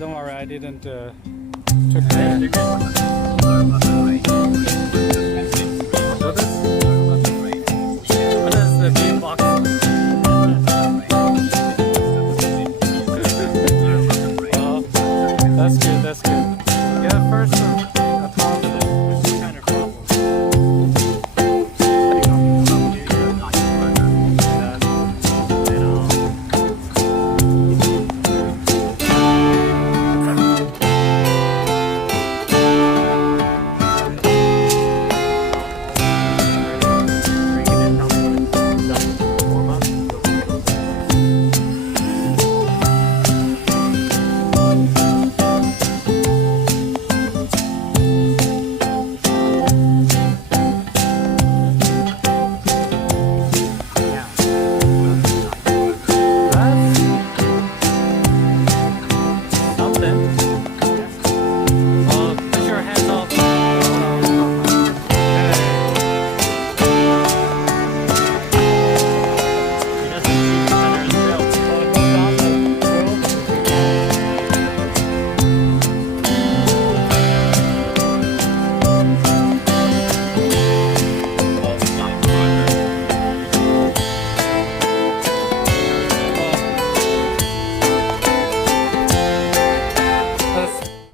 don't worry, I didn't took the. What is the beatbox? Well, that's good. That's good. Yeah, first a positive kind of problem. Something.